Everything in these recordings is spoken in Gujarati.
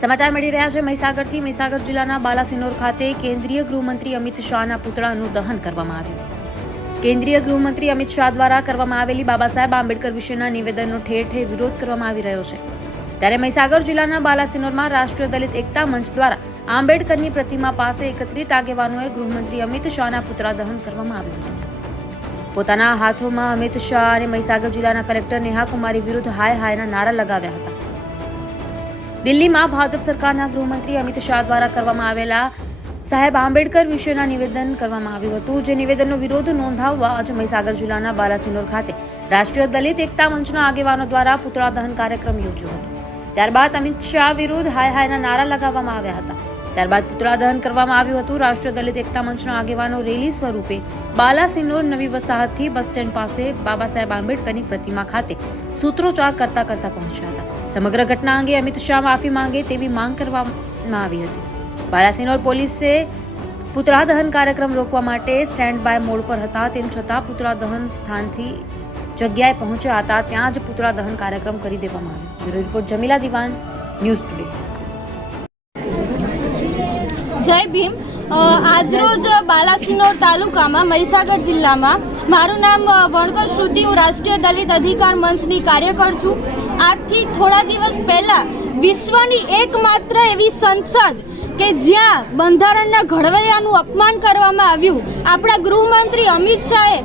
સમાચાર મળી રહ્યા છે. મહીસાગરથી મહીસાગર જિલ્લાના બાલાસિનોર ખાતે કેન્દ્રીય ગૃહમંત્રી અમિત શાહના પુતળાનું દહન કરવામાં આવ્યું. કેન્દ્રીય ગૃહમંત્રી અમિત શાહ દ્વારા કરવામાં આવેલી બાબા સાહેબ આંબેડકર વિશેના નિવેદનનો ઠેર ઠેર વિરોધ કરવામાં આવી રહ્યો છે. ત્યારે મહીસાગર જિલ્લાના બાલાસિનોરમાં રાષ્ટ્રીય દલિત એકતા મંચ દ્વારા આંબેડકરની પ્રતિમા પાસે એકત્રિત આગેવાનોએ ગૃહમંત્રી અમિત શાહના પુતળા દહન કરવામાં આવ્યું હતું. પોતાના હાથોમાં અમિત શાહ અને મહીસાગર જિલ્લાના કલેક્ટર નેહા કુમારી વિરુદ્ધ હાય હાયના નારા લગાવ્યા હતા. દિલ્હીમાં ભાજપ સરકારના ગૃહમંત્રી અમિત શાહ દ્વારા કરવામાં આવેલા સાહેબ આંબેડકર વિશેના નિવેદન કરવામાં આવ્યું હતું. જે નિવેદનનો વિરોધ નોંધાવવા આજે મહીસાગર જિલ્લાના બાલાસિનોર ખાતે રાષ્ટ્રીય દલિત એકતા મંચના આગેવાનો દ્વારા પુતળા દહન કાર્યક્રમ યોજ્યો હતો. ત્યારબાદ અમિત શાહ વિરુદ્ધ હાય હાયના નારા લગાવવામાં આવ્યા હતા. ત્યારબાદ પુતળા દહન કરવામાં આવ્યું હતું. રાષ્ટ્રીય દલિત એકતા મંચના આગેવાનો રેલી સ્વરૂપે બાલાસિનોર નવી વસાહતથી બસ સ્ટેન્ડ પાસે બાબા સાહેબ આંબેડકરની પ્રતિમા ખાતે સૂત્રોચ્ચાર કરતા કરતા પહોંચ્યા હતા. સમગ્ર ઘટના અંગે અમિત શાહ માફી માંગે તેવી માંગ કરવામાં આવી હતી. બાલાસિનોર પોલીસે પુતળા દહન કાર્યક્રમ રોકવા માટે સ્ટેન્ડ બાય મોડ પર હતા. તેમ છતાં પુતળા દહન સ્થાનથી જગ્યાએ પહોંચ્યા હતા. ત્યાં જ પુતળા દહન કાર્યક્રમ કરી દેવામાં આવ્યો. બ્યુરો રિપોર્ટ જમીલા દિવાન, ન્યૂઝ ટુડે. જય ભીમ. આજરોજ બાલાસિનોર તાલુકામાં મહીસાગર જિલ્લામાં મારું નામ વણકર શ્રુતિ. હું રાષ્ટ્રીય દલિત અધિકાર મંચની કાર્યકર છું. આજથી થોડા દિવસ પહેલાં વિશ્વની એકમાત્ર એવી સંસદ કે જ્યાં બંધારણના ઘડવૈયાનું અપમાન કરવામાં આવ્યું. આપણા ગૃહમંત્રી અમિત શાહે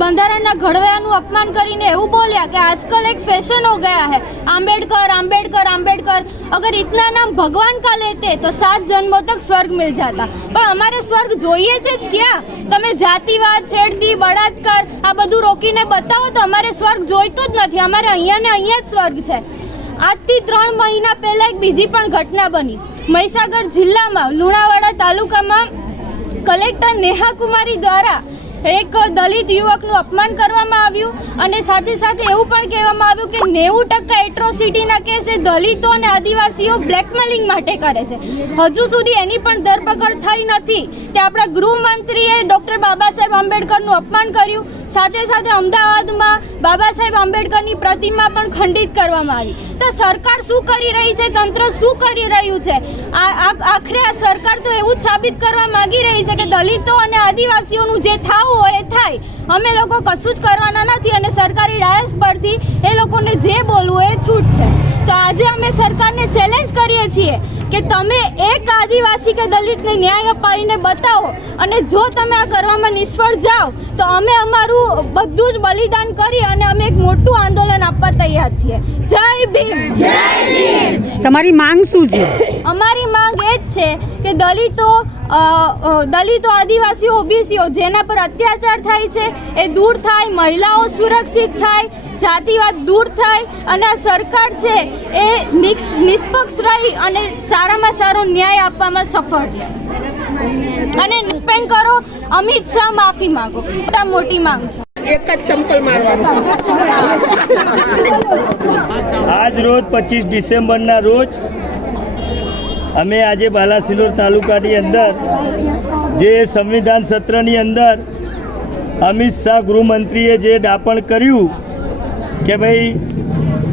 બંધારણના ઘડવૈયાનું અપમાન કરીને એવું બોલ્યા કે આજકાલ એક ફેશન હો ગયા હૈ. આંબેડકર આંબેડકર આંબેડકર. અગર ઇતના નામ ભગવાન કા લેતે તો સાત જન્મો તક સ્વર્ગ મિલ જાતા. પણ અમારે સ્વર્ગ જોઈએ છે જ ક્યાં? તમે જાતિવાદ, છેડતી, બળાત્કાર આ બધું રોકીને બતાવો તો અમારે સ્વર્ગ જોઈતો જ નથી. અમારે અહીંયા ને અહીંયા જ સ્વર્ગ છે. આજથી ત્રણ મહિના પહેલાં એક બીજી પણ ઘટના બની. મહીસાગર જિલ્લામાં લુણાવાડા તાલુકામાં કલેક્ટર નેહા કુમારી દ્વારા એક દલિત યુવકનું અપમાન કરવામાં આવ્યું અને સાથે સાથે એવું પણ કહેવામાં આવ્યું કે નેવું ટકા એટ્રોસિટીના કેસ એ દલિતો અને આદિવાસીઓ બ્લેકમેલિંગ માટે કરે છે. હજુ સુધી એની પણ ધરપકડ થઈ નથી. તે આપણા ગૃહમંત્રીએ ડૉક્ટર બાબા સાહેબ આંબેડકરનું અપમાન કર્યું. સાથે સાથે અમદાવાદમાં બાબા સાહેબ આંબેડકરની પ્રતિમા પણ ખંડિત કરવામાં આવી. તો સરકાર શું કરી રહી છે? તંત્ર શું કરી રહ્યું છે? આખરે આ સરકાર તો એવું જ સાબિત કરવા માંગી રહી છે કે દલિતો અને આદિવાસીઓનું જે થવું હોય એ થાય. અમે લોકો કશું જ કરવાના નથી અને સરકારી ડાયસ પરથી એ લોકોને જે બોલવું એ છૂટ છે. તો આજે અમે સરકારને ચેલેન્જ કરીએ છીએ કે તમે એક આદિવાસી કે દલિતને ન્યાય અપાવીને બતાવો અને જો તમે આ કરવામાં નિષ્ફળ જાઓ તો અમે અમારું બધું જ બલિદાન કરી અને અમે એક મોટું આંદોલન આપવા તૈયાર છીએ. જય ભીમ! તમારી માંગ શું છે? અમારી માંગ એ જ છે કે દલિતો દલિતો આદિવાસીઓ ઓબીસીઓ જેના પર અત્યાચાર થાય છે એ દૂર થાય મહિલાઓ સુરક્ષિત થાય જાતિવાદ દૂર થાય અને આ સરકાર છે એ નિષ્પક્ષ રહી અને સારામાં સારો ન્યાય આપવામાં સફળ અને સ્પેન્ડ કરો અમિત શાહ માફી માંગો. મોટા મોટી માંગ છે. એક જ ચંપલ મારવાનું. આજ રોજ પચીસ ડિસેમ્બરના રોજ અમે આજે બાલાસિનોર તાલુકાની અંદર જે સંવિધાન સત્રની અંદર અમિત શાહ ગૃહમંત્રીએ જે દાપણ કર્યું કે ભાઈ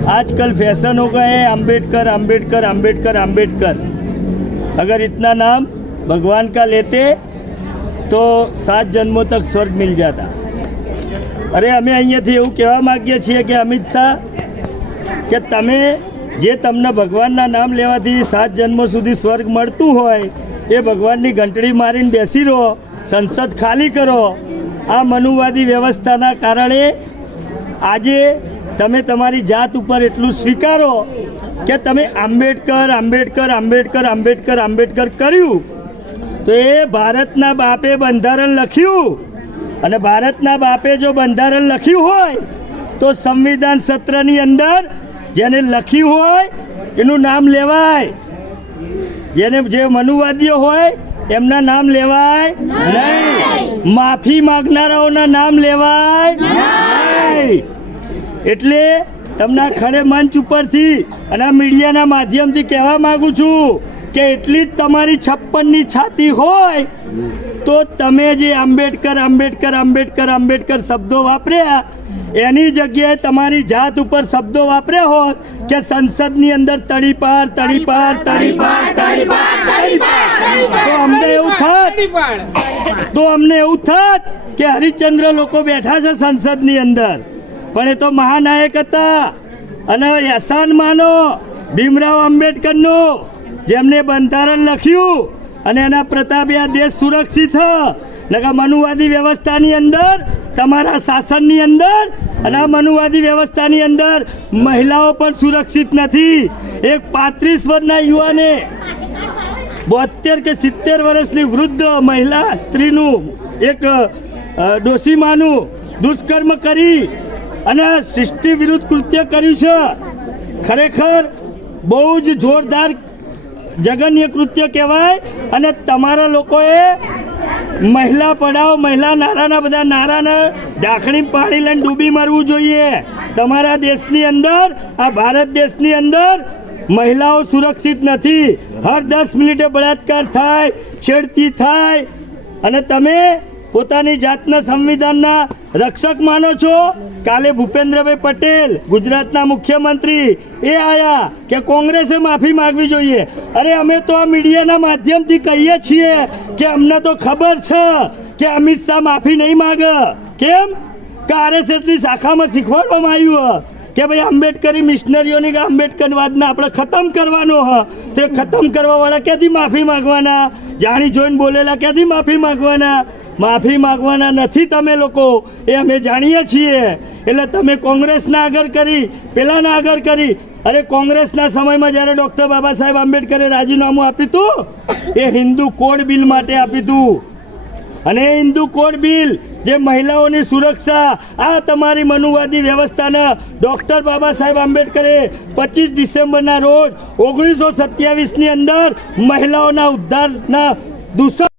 આજકલ फैशन हो गए हैं अम्बेडकर अम्बेडकर अम्बेडकर अम्बेडकर अगर इतना नाम भगवान का लेते तो सात जन्मों तक स्वर्ग मिल जाता અરે અમે અહીંયાથી એવું કહેવા માગીએ છીએ કે અમિત શાહ કે તમે જે તમને ભગવાનના નામ લેવાથી સાત જન્મો સુધી સ્વર્ગ મળતું હોય, એ ભગવાનની ઘંટડી મારીને બેસી રહો, સંસદ ખાલી કરો. આ મનુવાદી વ્યવસ્થાના કારણે આજે તમે તમારી જાત ઉપર એટલું સ્વીકારો કે તમે આંબેડકર આંબેડકર આંબેડકર આંબેડકર આંબેડકર કર્યું. તો એ ભારતના બાપે બંધારણ લખ્યું. અને ભારતના બાપે જો બંધારણ લખ્યું હોય, તો સંવિધાન સત્રની અંદર જેને લખ્યું હોય એનું નામ લેવાય. જેને જે મનુવાદીઓ હોય એમના નામ લેવાય નહીં. માફી માગનારાઓના નામ લેવાય નહીં. એટલે તમને ખરે મંચ ઉપરથી અને આ મીડિયાના માધ્યમથી કહેવા માંગુ છું કે એટલી જ તમારી છપ્પનની છાતી હોય તો તમે જે આંબેડકર આંબેડકર આંબેડકર આંબેડકર શબ્દો વાપર્યા એની જગ્યાએ તમારી જાત ઉપર શબ્દો વાપર્યા હોત કે સંસદની અંદર તળીપાર તળીપાર તળીપાર તળીપાર તો અમને એવું થાત તો અમને એવું થાત કે હરિશ્ચંદ્ર લોકો બેઠા છે સંસદની અંદર. પણ એ તો મહાનાયક હતા. અને એહસાન માનો ભીમરાવ આંબેડકરનું જેમને બંધારણ લખ્યું અને એના પ્રતાપે આ દેશ સુરક્ષિત હ. નકા મનુવાદી વ્યવસ્થાની અંદર તમારા શાસનની અંદર અને આ મનુવાદી વ્યવસ્થાની અંદર મહિલાઓ પણ સુરક્ષિત નથી. એક પાંત્રીસ વર્ષના યુવાને બોતેર કે સિત્તેર વર્ષની વૃદ્ધ મહિલા સ્ત્રીનું એક ડોસીમાનું દુષ્કર્મ કરી અને સૃષ્ટિ વિરુદ્ધ કૃત્ય કર્યું છે. ખરેખર બહુ જ જોરદાર જગન્ય કૃત્ય કહેવાય અને તમારા લોકોએ મહિલા પડાવ, મહિલા નારાના બધા નારાને ઢાંકણી પાણી લઈને ડૂબી મરવું જોઈએ. તમારા દેશની અંદર, આ ભારત દેશની અંદર મહિલાઓ સુરક્ષિત નથી. હર દસ મિનિટે બળાત્કાર થાય, છેડતી થાય. અને તમે પોતાની જાતના સંવિધાનના રક્ષક માનો છો? કાલે ભૂપેન્દ્રભાઈ પટેલ, ગુજરાતના મુખ્યમંત્રી, એ આયા કે કોંગ્રેસે માફી માગવી જોઈએ? અરે અમે તો આ મીડિયાના માધ્યમથી કહીએ છીએ કે અમને તો ખબર છે કે અમિત શાહ માફી નહીં માગે. કેમ? કે આરએસએસની શાખામાં શીખવાડવામાં આવ્યું કે ભાઈ આંબેડકરી મિશનરીઓની કે આંબેડકરવાદને આપણે ખતમ કરવાનો હ, તે ખતમ કરવાવાળા ક્યાંથી માફી માંગવાના? જાણી જોઈને બોલેલા ક્યાંથી માફી માંગવાના? માફી માંગવાના નથી તમે લોકો, એ અમે જાણીએ છીએ. એટલે તમે કોંગ્રેસના આગળ કરી, પેલાના આગળ કરી. અરે કોંગ્રેસના સમયમાં જ્યારે ડૉક્ટર બાબા સાહેબ આંબેડકરે રાજીનામું આપ્યું હતું, એ હિન્દુ કોડ બિલ માટે આપ્યું હતું. અને એ હિન્દુ કોડ બિલ જે મહિલાઓની સુરક્ષા આ તમારી મનુવાદી વ્યવસ્થાના ડૉક્ટર બાબા સાહેબ આંબેડકરે પચીસ ડિસેમ્બરના રોજ ઓગણીસો સત્યાવીસની અંદર મહિલાઓના ઉદ્ધારના દૂષણ